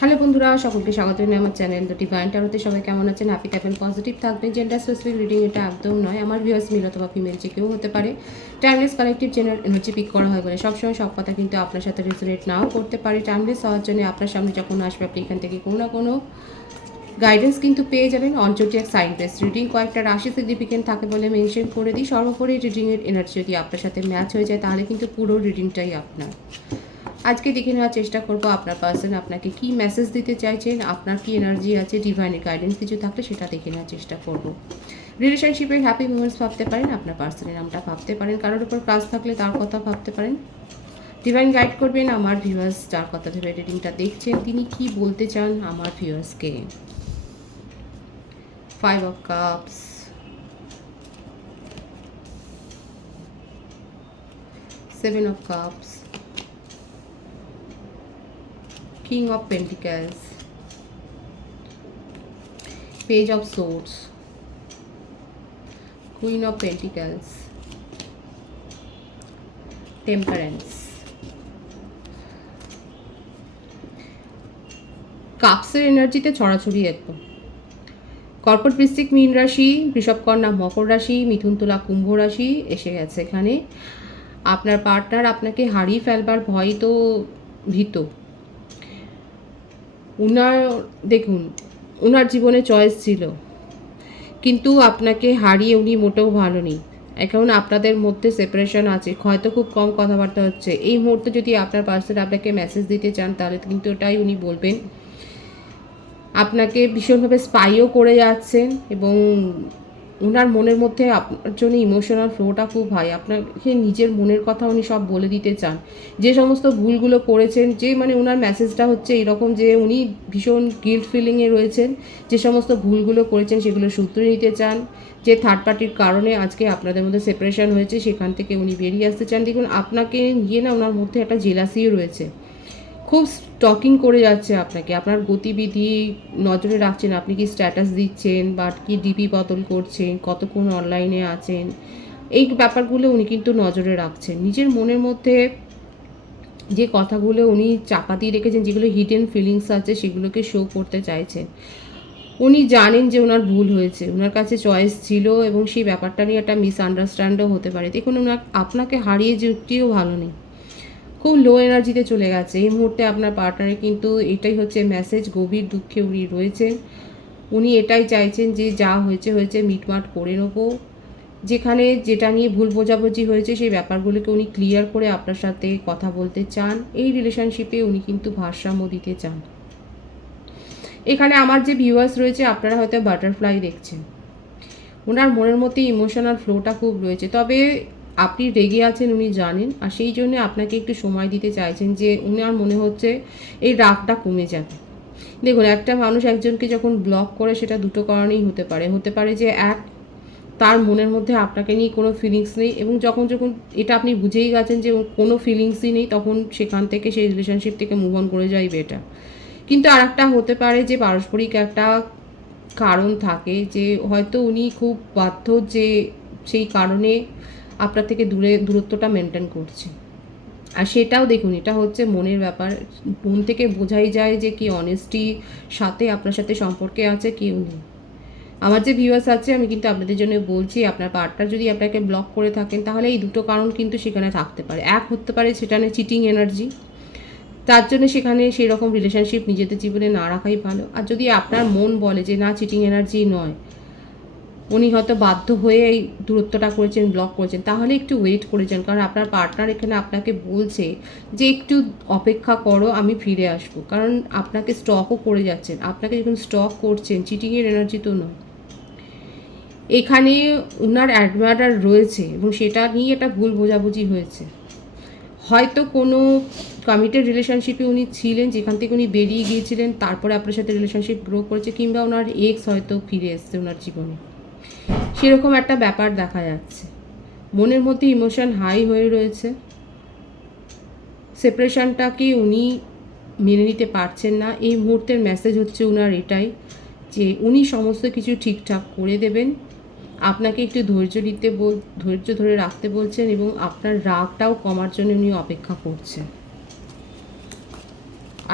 Hello বন্ধুরা, সকলকে স্বাগত জানাই আমার চ্যানেল দ্য ডিভাইন ট্যারোতে। সবাই কেমন আছেন? হ্যাপি থাকবেন, পজিটিভ থাকবেন। জেন্ডার স্পেসিফিক রিডিং এটা একদম নয়। আমার ভিউয়ার্স মেল অথবা ফিমেল যে কেউ হতে পারে। Timeless collective general energy pick করা হয় বলে সবসময় সব কথা কিন্তু আপনার সাথে রেজোনেট নাও করতে পারে। টাইমলেস হওয়ার জন্য আপনার সামনে যখন আসবে আপনি এখান থেকে কোনো না কোনো গাইডেন্স কিন্তু পেয়ে যাবেন। অনজোটিয়াক সাইন বেস রিডিং কয়েকটা রাশি সিগনিফিকেন্ট থাকে বলে মেনশন করে দিই। সর্বোপরি রিডিংয়ের এনার্জি যদি আপনার সাথে ম্যাচ হয়ে যায় তাহলে কিন্তু পুরো রিডিংটাই আপনার। আজকে দেখে নেওয়ার চেষ্টা করব আপনার পার্সন আপনাকে কি মেসেজ দিতে চাইছেন, আপনার কি এনার্জি আছে, ডিভাইনের গাইডেন্স কিছু থাকলে সেটা দেখে নেওয়ার চেষ্টা করব। রিলেশনশিপের হ্যাপি মোমেন্টস ভাবতে পারেন, আপনার পার্সনের নামটা ভাবতে পারেন, কারোর উপর ক্রাশ থাকলে তার কথা ভাবতে পারেন। ডিভাইন গাইড করবেন আমার ভিউয়ার্স যার কথা ভেবে রিডিংটা দেখছেন, তিনি কি বলতে চান আমার ভিউয়ার্সকে। 5 of Cups, 7 of Cups, King of Pentacles, Page of Swords, Queen of Pentacles, Temperance. কাপসের এনার্জিতে ছড়াছড়ি একদম। কর্কট, বৃশ্চিক, মীন রাশি, বৃষভ, কন্যা, মকর রাশি, মিথুন, তুলা, কুম্ভ রাশি এসে গেছে এখানে। আপনার পার্টনার আপনাকে হারিয়ে ফেলবার ভয় তো ভীত। উনার দেখুন, উনার জীবনে চয়েস ছিল, কিন্তু আপনাকে হারিয়ে উনি মোটেও ভালো নেই। এখন আপনাদের মধ্যে সেপারেশন আছে, হয়তো খুব কম কথাবার্তা হচ্ছে। এই মুহূর্তে যদি আপনার পার্সন আপনাকে মেসেজ দিতে চান তাহলে কিন্তু ওটাই উনি বলবেন। আপনাকে ভীষণভাবে স্পাইও করে যাচ্ছেন এবং ওনার মনের মধ্যে আপনার জন্য ইমোশনাল ফ্লোটা খুব হাই। আপনাকে নিজের মনের কথা উনি সব বলে দিতে চান। যে সমস্ত ভুলগুলো করেছেন, যে মানে ওনার মেসেজটা হচ্ছে এরকম যে উনি ভীষণ গিল্ট ফিলিংয়ে রয়েছেন। যে সমস্ত ভুলগুলো করেছেন সেগুলো শুধরে নিতে চান। যে থার্ড পার্টির কারণে আজকে আপনাদের মধ্যে সেপারেশন হয়েছে সেখান থেকে উনি বেরিয়ে আসতে চান। দেখুন আপনাকে নিয়ে না ওনার মধ্যে একটা জেলাসিও রয়েছে। খুব স্টকিং করে যাচ্ছে আপনাকে, আপনার গতিবিধি নজরে রাখছেন। আপনি কি স্ট্যাটাস দিচ্ছেন বা কি ডিপি বদল করছেন, কতক্ষণ অনলাইনে আছেন, এই ব্যাপারগুলো উনি কিন্তু নজরে রাখছেন। নিজের মনের মধ্যে যে কথাগুলো উনি চাপা দিয়ে রেখেছেন, যেগুলো হিডেন ফিলিংস আছে সেগুলোকে শো করতে চাইছেন। উনি জানেন যে ওনার ভুল হয়েছে, ওনার কাছে চয়েস ছিল এবং সেই ব্যাপারটা নিয়ে একটা মিসআন্ডারস্ট্যান্ডও হতে পারে। দেখুন ওনার আপনাকে হারিয়ে যেটিও ভালো নেই, খুব লো এনার্জিতে চলে গেছে এই মুহূর্তে আপনার পার্টনারের। কিন্তু এটাই হচ্ছে মেসেজ, গভীর দুঃখে উনি রয়েছেন। উনি এটাই চাইছেন যে যা হয়েছে হয়েছে, মিটমাট করে নেবো। যেখানে যেটা নিয়ে ভুল বোঝাবুঝি হয়েছে সেই ব্যাপারগুলোকে উনি ক্লিয়ার করে আপনার সাথে কথা বলতে চান। এই রিলেশনশিপে উনি কিন্তু ভারসাম্য দিতে চান। এখানে আমার যে ভিউয়ার্স রয়েছে আপনারা হয়তো বাটারফ্লাই দেখছেন। ওনার মনের মধ্যে ইমোশনাল ফ্লোটা খুব রয়েছে, তবে আপনি রেগে আছেন উনি জানেন, আর সেই জন্য আপনাকে একটু সময় দিতে চাইছেন যে উনার মনে হচ্ছে এই রাগটা কমে যাবে। দেখুন একটা মানুষ একজনকে যখন ব্লক করে সেটা দুটো কারণেই হতে পারে। হতে পারে যে এক, তার মনের মধ্যে আপনাকে নিয়ে কোনো ফিলিংস নেই এবং যখন যখন এটা আপনি বুঝেই গেছেন যে কোনো ফিলিংসই নেই, তখন সেখান থেকে সেই রিলেশনশিপ থেকে মুভ অন করে যাই বেটার। কিন্তু আর একটা হতে পারে যে পারস্পরিক একটা কারণ থাকে, যে হয়তো উনি খুব বাধ্য যে সেই কারণে আপনার থেকে দূরত্বটা মেনটেন করছে। আর সেটাও দেখুন, এটা হচ্ছে মনের ব্যাপার। মন থেকে বোঝাই যায় যে কি অনেস্টি সাথে আপনার সাথে সম্পর্কে আছে, কেউ নেই। আমার যে ভিউয়ার্স আছে আমি কিন্তু আপনাদের জন্য বলছি, আপনার পার্টনার যদি আপনাকে ব্লক করে থাকেন তাহলে এই দুটো কারণ কিন্তু সেখানে থাকতে পারে। এক হতে পারে সেখানে চিটিং এনার্জি, তার জন্য সেখানে সেই রকম রিলেশনশিপ নিজেদের জীবনে না রাখাই ভালো। আর যদি আপনার মন বলে যে না, চিটিং এনার্জি নয়, উনি হয়তো বাধ্য হয়ে এই দূরত্বটা করেছেন, ব্লক করেছেন, তাহলে একটু ওয়েট করে যান। কারণ আপনার পার্টনার এখানে আপনাকে বলছে যে একটু অপেক্ষা করো, আমি ফিরে আসবো। কারণ আপনাকে স্টকও করে যাচ্ছেন, আপনাকে যখন স্টক করছেন, চিটিংয়ের এনার্জি তো নয়। এখানে ওনার অ্যাডমায়ার রয়েছে এবং সেটা নিয়ে একটা ভুল বোঝাবুঝি হয়েছে। হয়তো কোনো কমিটেড রিলেশনশিপে উনি ছিলেন, যেখান থেকে উনি বেরিয়ে গিয়েছিলেন, তারপরে আপনার সাথে রিলেশনশিপ গ্রো করেছে, কিংবা ওনার এক্স হয়তো ফিরে এসছে ওনার জীবনে, সেরকম একটা ব্যাপার দেখা যাচ্ছে। মনের মধ্যে ইমোশন হাই হয়ে রয়েছে। সেপারেশনটাকে উনি মেনে নিতে পারছেন না। এই মুহূর্তের মেসেজ হচ্ছে ওনার এটাই যে উনি সমস্ত কিছু ঠিকঠাক করে দেবেন। আপনাকে একটু ধৈর্য ধরে রাখতে বলছেন এবং আপনার রাগটাও কমার জন্য উনি অপেক্ষা করছেন।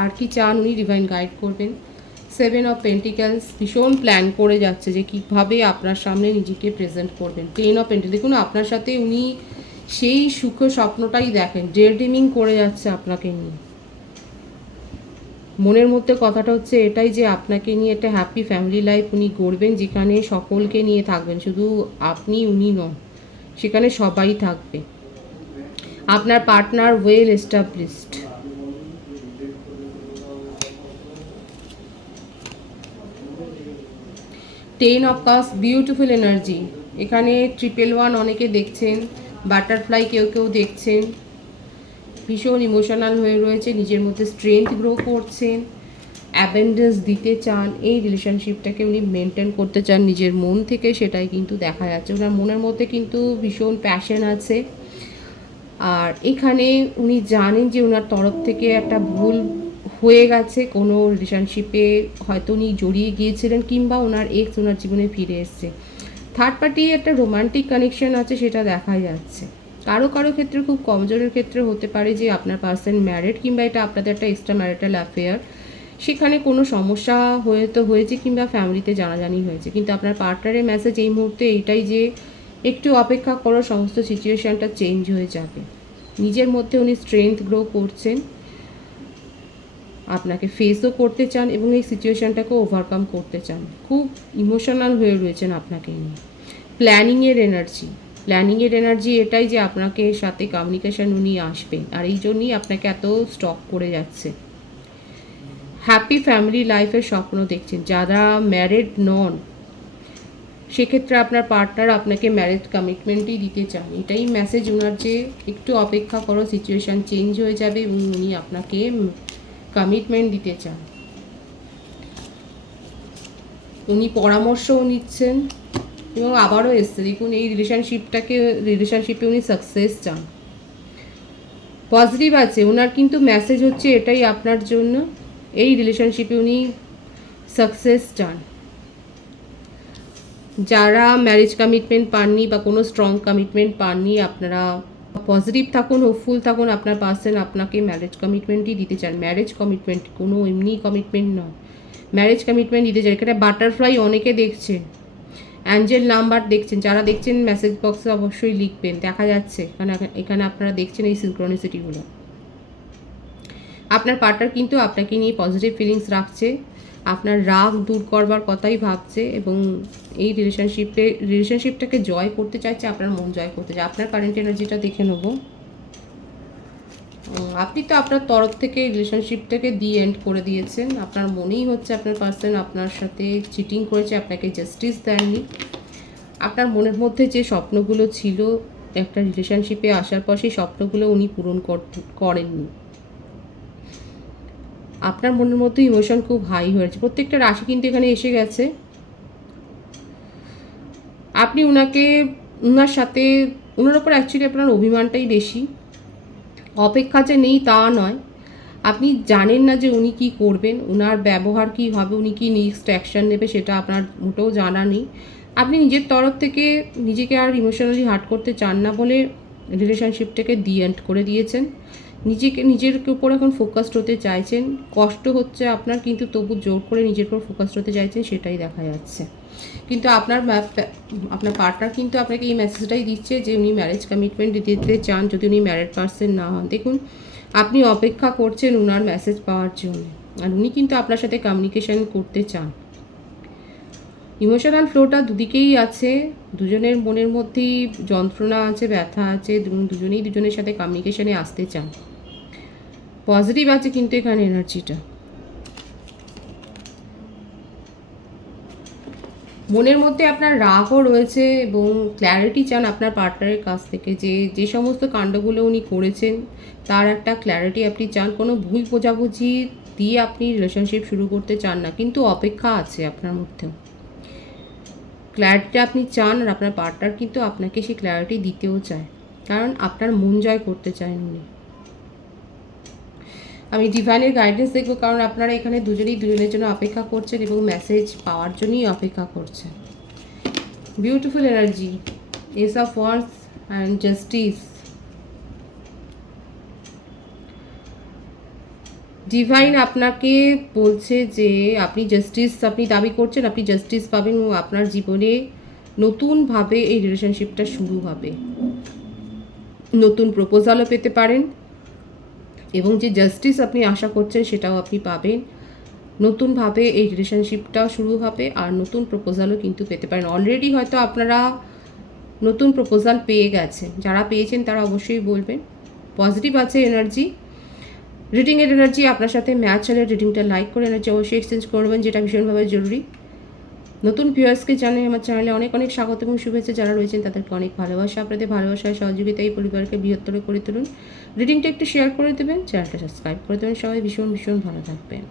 আর কি চান উনি ডিভাইন গাইড করবেন। 7 অফ পেন্টিক্যালস, ভীষণ প্ল্যান করে যাচ্ছে যে কীভাবে আপনার সামনে নিজেকে প্রেজেন্ট করবেন। 10 অফ পেন্টিক্যালস, দেখুন আপনার সাথে উনি সেই সুখ স্বপ্নটাই দেখেন, ডে ড্রিমিং করে যাচ্ছে আপনাকে নিয়ে। মনের মধ্যে কথাটা হচ্ছে এটাই যে আপনাকে নিয়ে একটা হ্যাপি ফ্যামিলি লাইফ উনি গড়বেন, যেখানে সকলকে নিয়ে থাকবেন, শুধু আপনি উনি নন, সেখানে সবাই থাকবে। আপনার partner well established. Ten of cups, beautiful energy. এখানে 111 অনেকে দেখছেন, বাটারফ্লাই কেউ কেউ দেখছেন। ভীষণ ইমোশনাল হয়ে রয়েছে, নিজের মধ্যে স্ট্রেংথ গ্রো করছেন, অ্যাবেন্ডেন্স দিতে চান, এই রিলেশনশিপটাকে উনি মেনটেন করতে চান নিজের মন থেকে, সেটাই কিন্তু দেখা যাচ্ছে। ওনার মনের মধ্যে কিন্তু ভীষণ প্যাশন আছে। আর এখানে উনি জানেন যে ওনার তরফ থেকে একটা ভুল হয়ে গেছে, কোনো রিলেশনশিপে হয়তো উনি জড়িয়ে গিয়েছিলেন, কিংবা ওনার এক্স ওনার জীবনে ফিরে এসছে। থার্ড পার্টি একটা রোমান্টিক কানেকশন আছে, সেটা দেখা যাচ্ছে। কারো কারো ক্ষেত্রে, খুব কমজোরের ক্ষেত্রে হতে পারে যে আপনার পার্সন ম্যারিড, কিংবা এটা আপনাদের একটা এক্সট্রা ম্যারিটাল অ্যাফেয়ার, সেখানে কোনো সমস্যা হয়েছে, কিংবা ফ্যামিলিতে জানাজানি হয়েছে। কিন্তু আপনার পার্টনারের মেসেজ এই মুহূর্তে এইটাই যে একটু অপেক্ষা করো, সমস্ত সিচুয়েশানটা চেঞ্জ হয়ে যাবে। নিজের মধ্যে উনি স্ট্রেংথ গ্রো করছেন, আপনাকে ফেসও করতে চান এবং এই সিচুয়েশানটাকে ওভারকাম করতে চান। খুব ইমোশনাল হয়ে রয়েছেন আপনাকে নিয়ে। প্ল্যানিংয়ের এনার্জি এটাই যে আপনাকে সাথে কমিউনিকেশন উনি আসবেন, আর এই জন্যই আপনাকে এত স্টক করে যাচ্ছে। হ্যাপি ফ্যামিলি লাইফের স্বপ্ন দেখছেন। যারা ম্যারিড নন, সেক্ষেত্রে আপনার পার্টনার আপনাকে ম্যারেজ কমিটমেন্টই দিতে চান। এটাই মেসেজ ওনার, যে একটু অপেক্ষা করো, সিচুয়েশান চেঞ্জ হয়ে যাবে এবং উনি আপনাকে কমিটমেন্ট দিতে চান। উনি পরামর্শও নিচ্ছেন এবং আবারও এসছে, দেখুন এই রিলেশনশিপে উনি সাকসেস চান, পজিটিভ আছে। ওনার কিন্তু মেসেজ হচ্ছে এটাই আপনার জন্য, এই রিলেশনশিপে উনি সাকসেস চান। যারা ম্যারেজ কমিটমেন্ট পাননি বা কোনো স্ট্রং কমিটমেন্ট পাননি, আপনারা পজিটিভ থাকুন, হোপফুল থাকুন। আপনার পার্সন আপনাকে ম্যারেজ কমিটমেন্টই দিতে চান। ম্যারেজ কমিটমেন্ট, কোনো এমনি কমিটমেন্ট নয়, ম্যারেজ কমিটমেন্ট দিতে চান। এখানে বাটারফ্লাই অনেকে দেখছেন, অ্যাঞ্জেল নাম্বার দেখছেন। যারা দেখছেন মেসেজ বক্সে অবশ্যই লিখবেন, দেখা যাচ্ছে এখানে আপনারা দেখছেন এই সিনক্রনিসিটিগুলো। আপনার পার্টনার কিন্তু আপনাকে নিয়ে পজিটিভ ফিলিংস রাখছে, আপনার রাগ দূর করবার কথাই ভাবছে এবং এই রিলেশনশিপটাকে জয় করতে চাইছে, আপনার মন জয় করতে চায়। আপনার কারেন্ট এনার্জিটা দেখে নেব। আপনি তো আপনার তরফ থেকে রিলেশনশিপটাকে এন্ড করে দিয়েছেন। আপনার মনেই হচ্ছে আপনার পার্সন আপনার সাথে চিটিং করেছে, আপনাকে জাস্টিস দেননি। আপনার মনের মধ্যে যে স্বপ্নগুলো ছিল একটা রিলেশনশিপে আসার পর, সেই স্বপ্নগুলো উনি পূরণ করেননি। আপনার মনের মধ্যে ইমোশন খুব হাই হয়েছে। প্রত্যেকটা রাশি কিন্তু এখানে এসে গেছে। আপনি ওনার ওপর অ্যাকচুয়ালি আপনার অভিমানটাই বেশি। অপেক্ষা যে নেই তা নয়, আপনি জানেন না যে উনি কি করবেন, ওনার ব্যবহার কি হবে, উনি কি নেক্সট অ্যাকশন নেবে, সেটা আপনার মোটেও জানা নেই। আপনি নিজের তরফ থেকে নিজেকে আর ইমোশনালি হার্ট করতে চান না বলে রিলেশনশিপটাকে এন্ড করে দিয়েছেন। নিজের উপর এখন ফোকাসড হতে চাইছেন। কষ্ট হচ্ছে আপনার, কিন্তু তবু জোর করে নিজের উপর ফোকাসড হতে চাইছেন, সেটাই দেখা যাচ্ছে। কিন্তু আপনার পার্টনার কিন্তু আপনাকে এই মেসেজটাই দিচ্ছে যে উনি ম্যারেজ কমিটমেন্ট দিতে চান, যদি উনি ম্যারিড পার্সন না হন। দেখুন আপনি অপেক্ষা করছেন ওনার মেসেজ পাওয়ার জন্য, আর উনি কিন্তু আপনার সাথে কমিউনিকেশন করতে চান। ইমোশনাল ফ্লোটা দুদিকেই আছে, দুজনের মনের মধ্যেই যন্ত্রণা আছে, ব্যথা আছে, দুজনেই দুজনের সাথে কমিউনিকেশনে আসতে চান। পজিটিভ আছে কিন্তু এখানে এনার্জিটা। মনের মধ্যে আপনার রাগও রয়েছে এবং ক্ল্যারিটি চান আপনার পার্টনারের কাছ থেকে, যে সমস্ত কাণ্ডগুলো উনি করেছেন তার একটা ক্ল্যারিটি আপনি চান। কোনো ভুল বোঝাবুঝি দিয়ে আপনি রিলেশনশিপ শুরু করতে চান না, কিন্তু অপেক্ষা আছে আপনার মধ্যেও। ক্ল্যারিটি আপনি চান, আর আপনার পার্টনার কিন্তু আপনাকে সেই ক্ল্যারিটি দিতেও চায়, কারণ আপনার মন জয় করতে চান উনি। আমি ডিভাইনের গাইডেন্স দেখবো, কারণ আপনারা এখানে দুজনের জন্য অপেক্ষা করছেন এবং মেসেজ পাওয়ার জন্যই অপেক্ষা করছেন। Beautiful energy, S of wands and justice. Divine আপনাকে বলছে যে আপনি দাবি করছেন, আপনি জাস্টিস পাবেন এবং আপনার জীবনে নতুনভাবে এই রিলেশনশিপটা শুরু হবে। নতুন প্রপোজালও পেতে পারেন এবং যে জাস্টিস আপনি আশা করছেন সেটাও আপনি পাবেন। নতুনভাবে এই রিলেশনশিপটাও শুরু হবে আর নতুন প্রপোজালও কিন্তু পেতে পারেন। অলরেডি হয়তো আপনারা নতুন প্রপোজাল পেয়ে গেছেন, যারা পেয়েছেন তারা অবশ্যই বলবেন। পজিটিভ আছে এনার্জি। রিডিংয়ের এনার্জি আপনার সাথে ম্যাচ হলে রিডিংটা লাইক করে এনার্জি অবশ্যই এক্সচেঞ্জ করবেন, যেটা ভীষণভাবে জরুরি। নতুন ভিউয়ার্সকে জানাই আমার চ্যানেলে অনেক অনেক স্বাগত এবং শুভেচ্ছা। যারা রয়েছেন তাদেরকে অনেক ভালোবাসা। আপনাদের ভালোবাসায় সহযোগিতা এই পরিবারকে বৃহত্তর করে তুলুন। রিডিংটা একটু শেয়ার করে দেবেন, চ্যানেলটা সাবস্ক্রাইব করে দেবেন। সবাই ভীষণ ভীষণ ভালো থাকবেন।